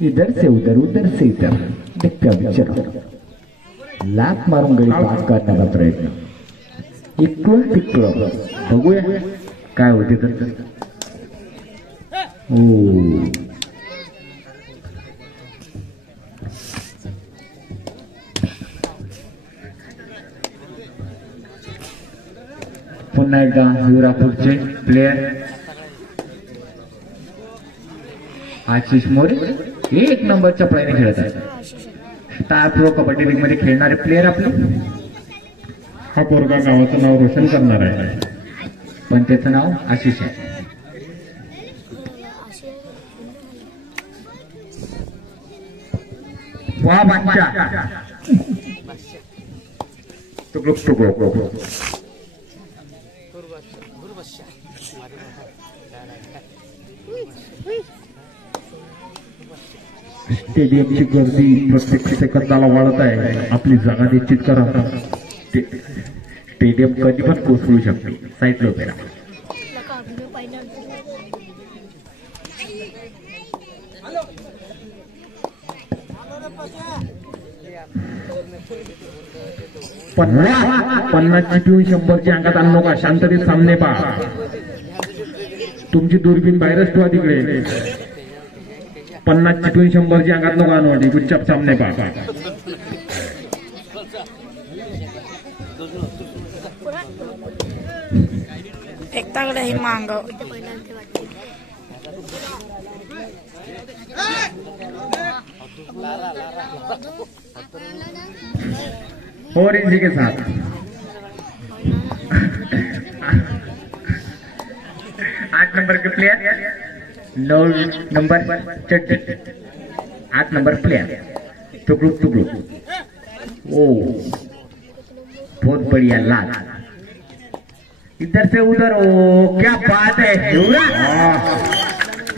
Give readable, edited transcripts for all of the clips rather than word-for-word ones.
इधर से उधर से इधर देखते विचार लात मारून गडी पास करण्याचा प्रयत्न इकडून तिकडं बघूया काय होते तर. पुन्हा एकदा युवरापूरचे प्लेयर आशिष मोरे एक नंबरच्या पळाने खेळत आहेत. स्टार प्रो कबड्डी लीग मध्ये खेळणारे प्लेयर आपले. हा पोरगा गावाचं नाव रोशन करणार आहे पण त्याचं नाव आशिष आहे. वा बादशाह स्टेडियमची गर्दी प्रत्येक सेकंदाला वाढत आहे. आपली जागा निश्चित करा. स्टेडियम कधी पण कोसळू शकते. साईड लो पेरा पन्नासची पिऊन 100ची अंगात आणू नका. शांततेत सामने पहा. तुमची दुर्बीन बाहेरच ठेवा तिकडे. 50ची पिऊन 100ची अंगात नको आणू. गुच्चाप सामने पहा. एकटाकडे ही मांग और इसी के साथ 8 नंबर के प्लेयर 9 नंबर चट्टी 8 नंबर प्लेयर टुकड़ू ओ बहुत बढ़िया लाल. इधर से उधर. ओ क्या बात है.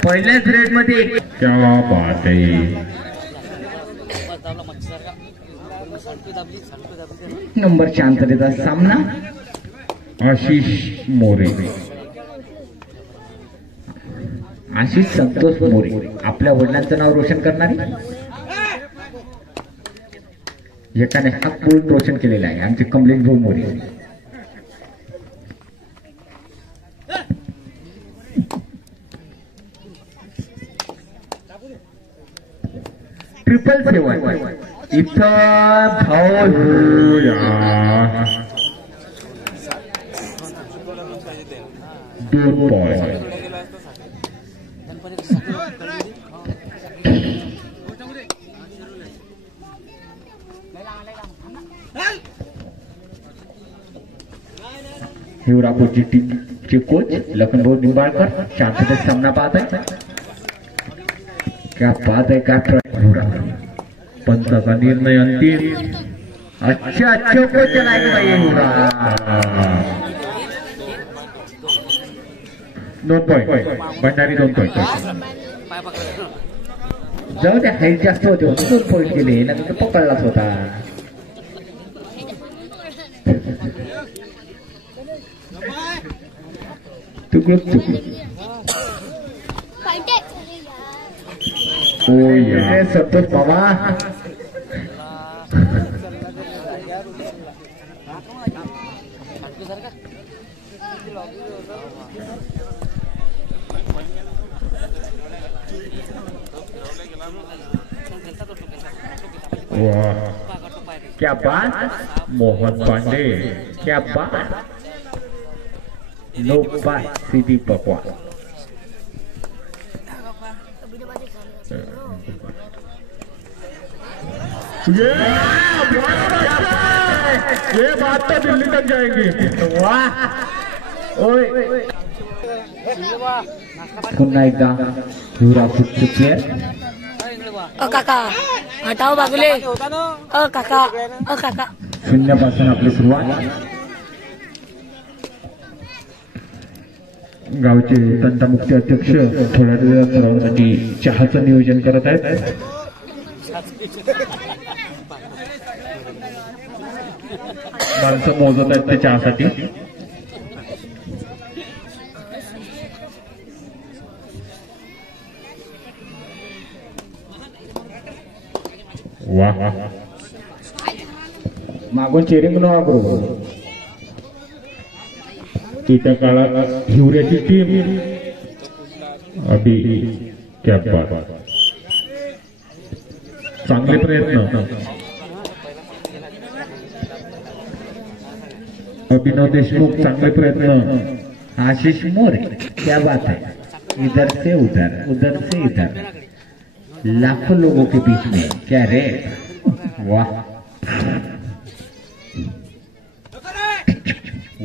पहिल्याच रेड मध्ये क्या बात आहे. नंबर शांततेचा सामना. आशिष मोरे आशिष संतोष मोरे आपल्या वडिलांचं नाव रोशन करणारी. एकाने हात बोलून रोशन केलेला आहे. आमचे कमलेश भाऊ मोरे. ट्रिपल 7 इथं धाव 2 पॉइंट. हिवरापूरची टीमचे कोच लखनभाऊ निंबाळकर शांततेत सामना पाहत आहे. क्या बात आहे. काय पंचाचा निर्णय अंतिम. अच्छा कोच चलाएगा भाई. 2 पॉइंट. भंडारी 2 पॉइंट. जाऊ द्या. हाईट जास्त होते. 2 पॉइंट गेले. नंतर पकडलाच होता. संतोष मामा क्या बात. मोहन पांडे क्या बात. नो बात सीधी पकवा. ये बात तो दिल्ली तक जाएगी. वाह. पुन्हा एकदा युवरापूरचे प्लेयर. काका हटाव बागले. काका काका 0 पासून आपली सुरुवात. गावचे तंटामुक्ती अध्यक्ष थोड्या वेळात सर्वांसाठी चहाचं नियोजन करत आहेत. माणसं मोजत आहेत त्या चहासाठी. वा मागून चेरिंग न वापरू. येत्या काळात हिवऱ्याची टीम अभी क्या बात. चांगले प्रयत्न. अभिनव देशमुख चांगले प्रयत्न. आशीष मोरे क्या बात है. इधर से उधर उधर से इधर लाखों लोगों के बीच में क्या रे. वाह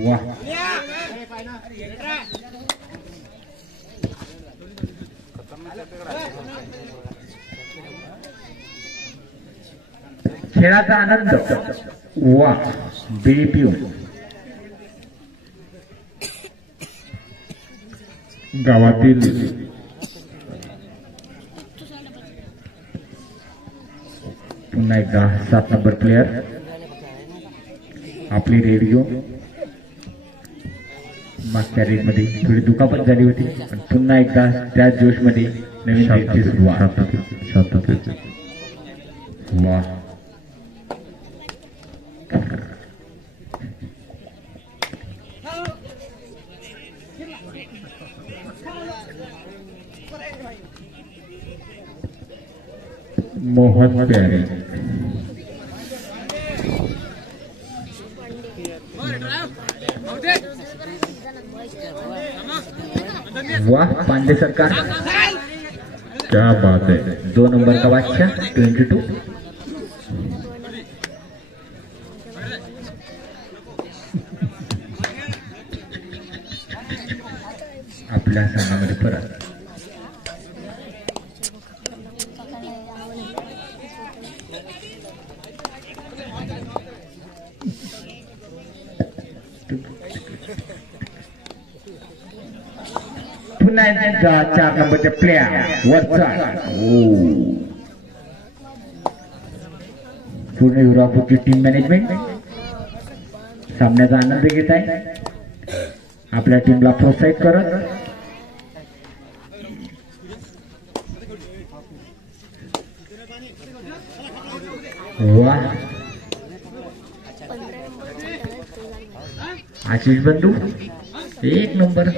वाह. खेळाचा आनंद. वाह बिळी पिऊन. गावातील पुन्हा एकदा 7 नंबर प्लेयर. आपली रेडिओ मागच्या रेडमध्ये थोडी दुखापत झाली होती पण पुन्हा एकदा त्याच जोशमध्ये नवीन रेडची सुरुवात. वाह मोहन प्यारे. वाह पांडे सरकार क्या बात है. 2 नंबर का बादशाह 22. आपल्या संघामध्ये परत पुन्हा एकदा 4 नंबरचे प्लेयर वरचा. पूर्ण युरोपची टीम मॅनेजमेंट सामन्याचा आनंद घेत आहे. आपल्या टीमला प्रोत्साहित करत. वाह आशीष बंधू 1 नंबर.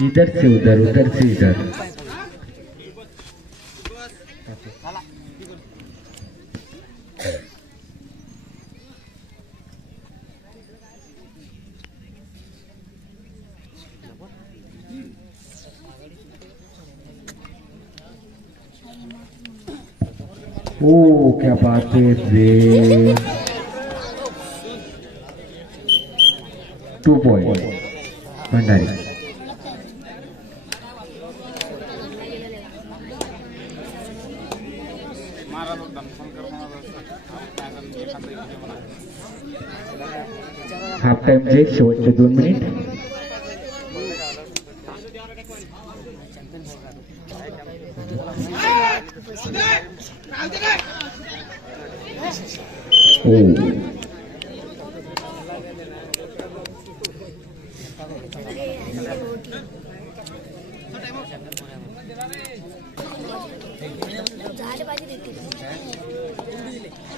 इधर से उधर उधर से इधर. ओ क्या बात है रे. 2 पॉइंट भंडारी. हाफ टाइमचे शेवटचे 2 मिनिट.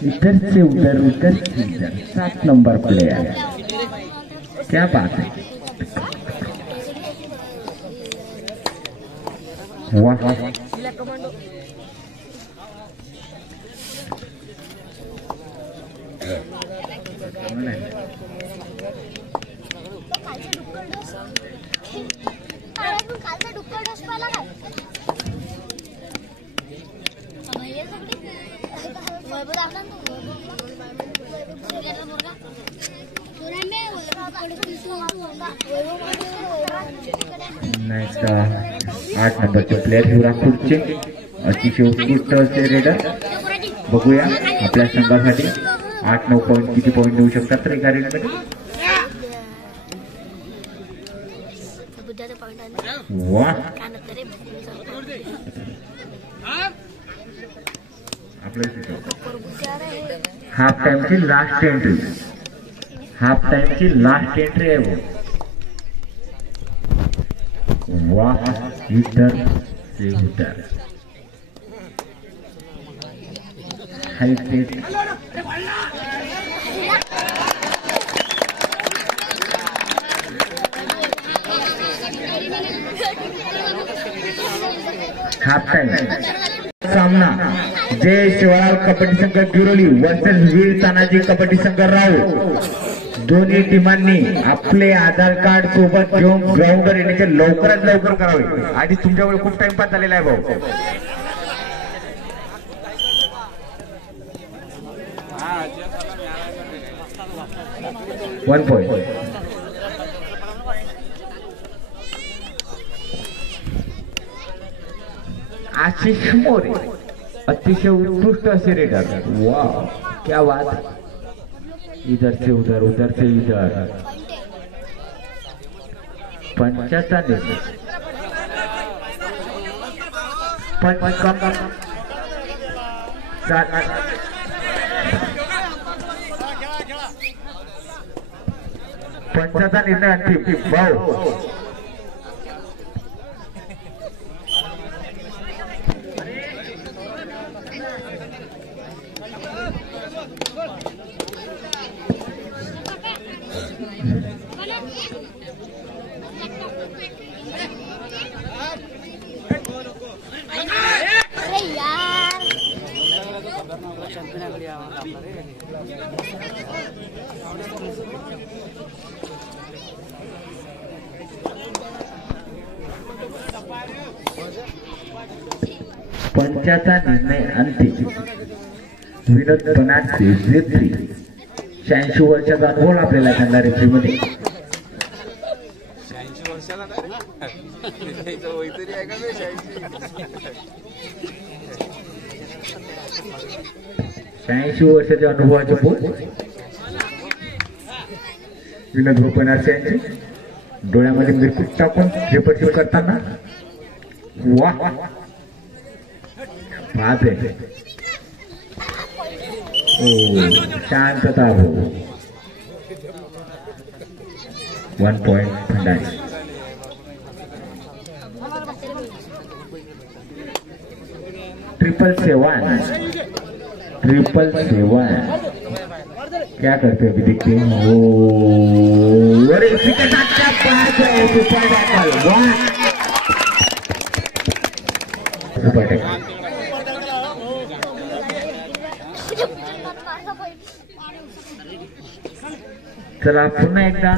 इधर से उधर उधर से इधर 7 नंबर प्लेयर. क्या बात है. वाह नेक्स्ट 8 नंबरचे प्लेयर हिवरापूरचे अतिशय उत्कृष्ट असे रेडर. बघूया आपल्या संघासाठी 8-9 पॉईंट किती पॉईंट देऊ शकतात तर एका रेडमध्ये. वाह हाफ टाइमची लास्ट एंट्री. हाफ टाइमची लास्ट एंट्री आहे वो. वाह इधर से उधर. हाय सेट हाफ टाइम सामना जय शिवलाल कबड्डी संघ गिरोली वर्सेस वीर तानाजी कबड्डी संघ राऊत। दोन्ही टीमांनी आपले आधार कार्ड सोबत घेऊन ग्राउंडवर येण्याचे लवकरात लवकर करावे। आधी तुमच्याकडे खूप टाइमपास झालेला आहे भाऊ। 1 पॉइंट आशीष मोरे अतिशय उत्कृष्ट असे रेडर। वाह क्या बात, इधर से उधर उधर से इधर। पंचाचा निर्णय पंचाचा निर्णय अंतिम भाऊ। पंचाचा निर्णय अंतिम। विनोद बनाटे रेफ्री 86 वर्षाचा अनुभव आपल्याला त्यांना रेफ्रीमध्ये। 86 वर्षाच्या अनुभवाचे पोल विनोद बनाटे यांचे डोळ्यामध्ये मिरकुट टाकून रेपरशिप करताना। वाह बात है, शांतता हो। 1 पॉइंट भंडारी। ट्रिपल सेवन क्या करते अभी देखते हैं। ओ अरे इसी के साथ क्या बात है, सुपर टैकल। वाह सुपर टैकल। चला पुन्हा एकदा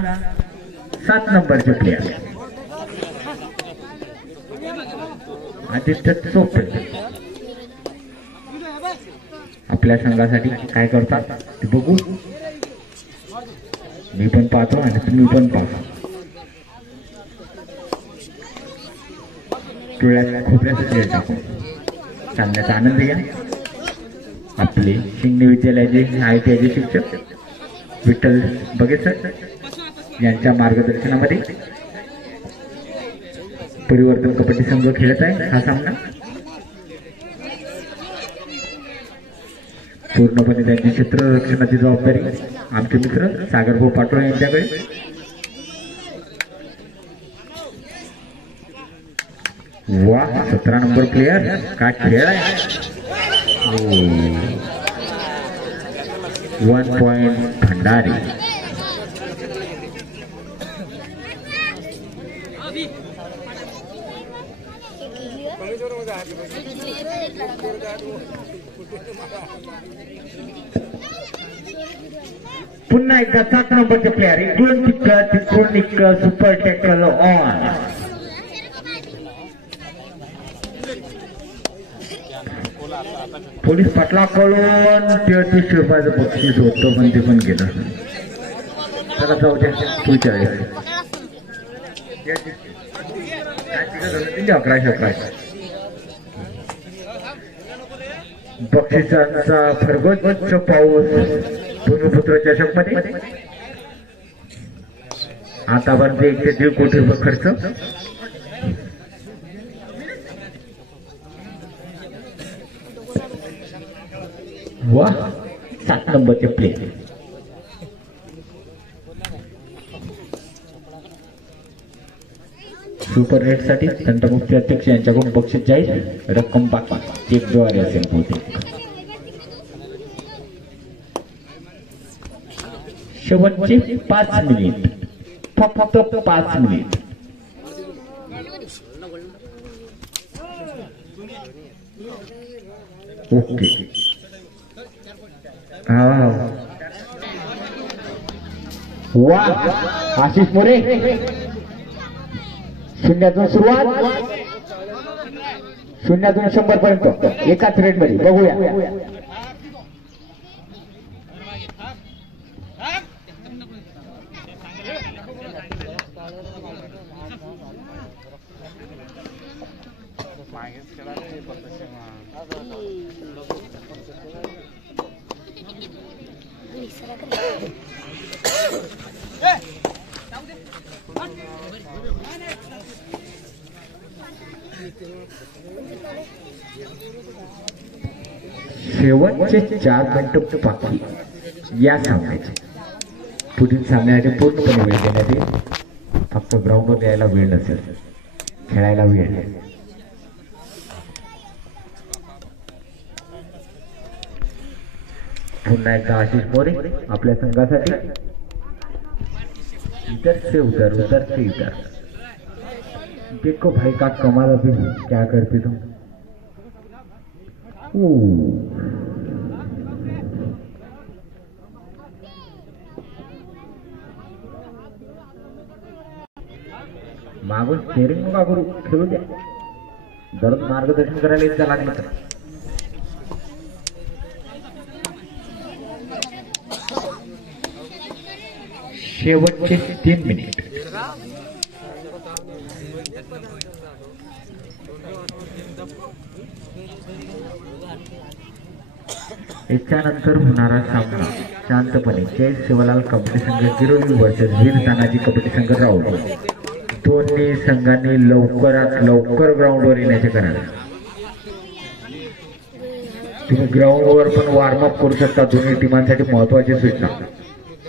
7 नंबरचे प्लेयर आदित्य चोपडे आपल्या संघासाठी काय करतात ते बघू। मी पण पाहतो आणि तुम्ही पण पाहा। डोळ्यात खोबऱ्यासाठी टाकून चालण्याचा आनंद घ्या। आपले शिंगणे विद्यालयाचे ITIचे शिक्षक विठ्ठल बघेसर यांच्या मार्गदर्शनामध्ये परिवर्तन कबड्डी संघ खेळत आहे हा सामना। पूर्णपणे त्यांची क्षेत्ररक्षणाची जबाबदारी आमचे मित्र सागरभाऊ पाटोळे यांच्याकडे। वाह 17 नंबर प्लेयर काय खेळ आहे। 1 पॉइंट भंडारी। पुन्हा एकदा 7 नंबरचे प्लेयर इकडून सुपर टॅकल ऑन। पोलीस पाटलाकडून 33 रुपयाचं बक्षीस होतं पण ते पण गेलं। चला जाऊ द्या पुढच्या वेळेस 11 बक्षिसांचा खरगोश पाऊस भूमिपुत्र चषक मध्ये आतापर्यंत 1 ते 1.5 कोटी रुपये खर्च। वाह 7 नंबरचे प्ले सुपर रेड साठी तंटमुक्ती अध्यक्ष यांच्याकडून बक्षीस जाईल। रक्कम 5 चेकद्वारे असेल बहुतेक। शेवटचे 5 मिनिट, फक्त 5 मिनिट. ओके. हा वा, आशिष मोरे 0 सुरुवात, 0 100 पर्यंत एकाच रेट मध्ये. बघूया. शेवटचे 4 मिनिट बाकी या सामन्याचे. पुढील सामन्यासाठी पूर्णपणे वेळ देण्यात येईल. फक्त ग्राउंडवर यायला वेळ नसेल, खेळायला वेळ. पुन्हा एकदा आशिष मोरे आपल्या संघासाठी. इधर से उधर, उधर से इधर. देखो भाई का कमाल, अभी क्या करते तुम. मागून स्टेरिंग नका करू, खेळू द्या. दररोज मार्गदर्शन करायला येत लागलं तर. शेवटचे 3 मिनिट. याच्यानंतर होणारा सामना शांतपणे जय शिवलाल कबड्डी संघ गिरोली वर्सेस वीर तानाजी कबड्डी संघ राहुल. दोन्ही संघांनी लवकरात लवकर ग्राउंडवर येण्याचे करावे. तुम्ही ग्राउंडवर पण वॉर्मअप करू शकता. दोन्ही टीमांसाठी महत्वाची सूचना,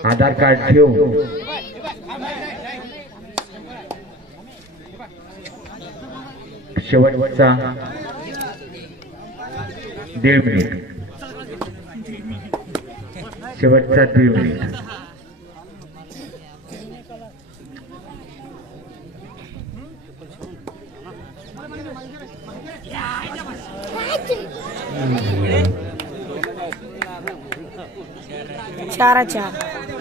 आधार कार्ड ठेव. शेवटचा 1.5 मिनिट. शेवटचा 1.5 मिनिट.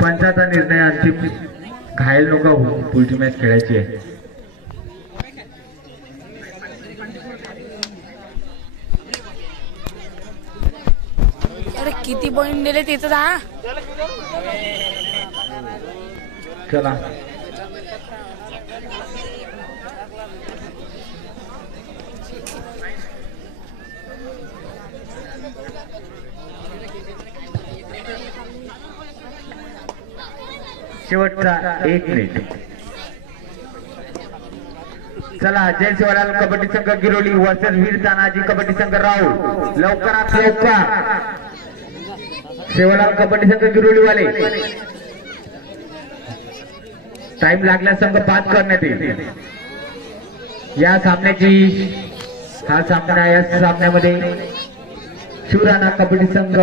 पंचाचा निर्णय अंतिम. घायल नका हो, पुढची मॅच खेळायची आहे. अरे किती पॉइंट दिले तिथं जा. चला शेवटचा 1 मिनिट. चला जय शिवलाल कबड्डी संघ गिरोली वर्सेस वीर तानाजी कबड्डी संघ राहुल. लवकरात लवकर शिवलाल कबड्डी संघ गिरोलीवाले. टाइम लागल्यास संघ बाद करण्यात येईल. या सामन्यामध्ये शिवराणा कबड्डी संघ